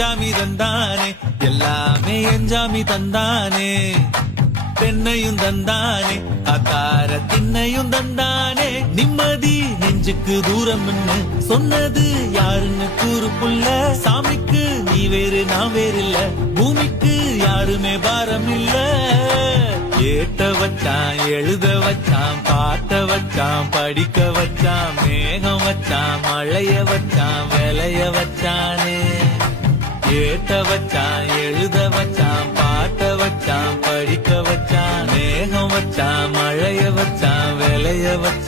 எஞ்சாமி தந்தானே எல்லாமே எஞ்சாமி தந்தானே தென்னையும் தந்தானே அக்கார திண்ணையும் தந்தானே நிம்மதி நெஞ்சுக்கு தூரம் சொன்னது யாருன்னு கூறு புள்ள சாமிக்கு நீ வேறு நான் வேறு இல்ல பூமிக்கு யாருமே பாரம் இல்ல ஏட்ட வச்சான் எழுத வச்சான் பாட்ட வச்சான் படிக்க வச்சான் மேகம் வச்சான் மழைய வச்சான் விளைய வச்சானே ஏட்ட வச்சான் எழுத வச்சான் பாட்ட வச்சான் படிக்க வச்சான் மேகம் வச்சான் மழைய வச்சான் விளைய வச்சான்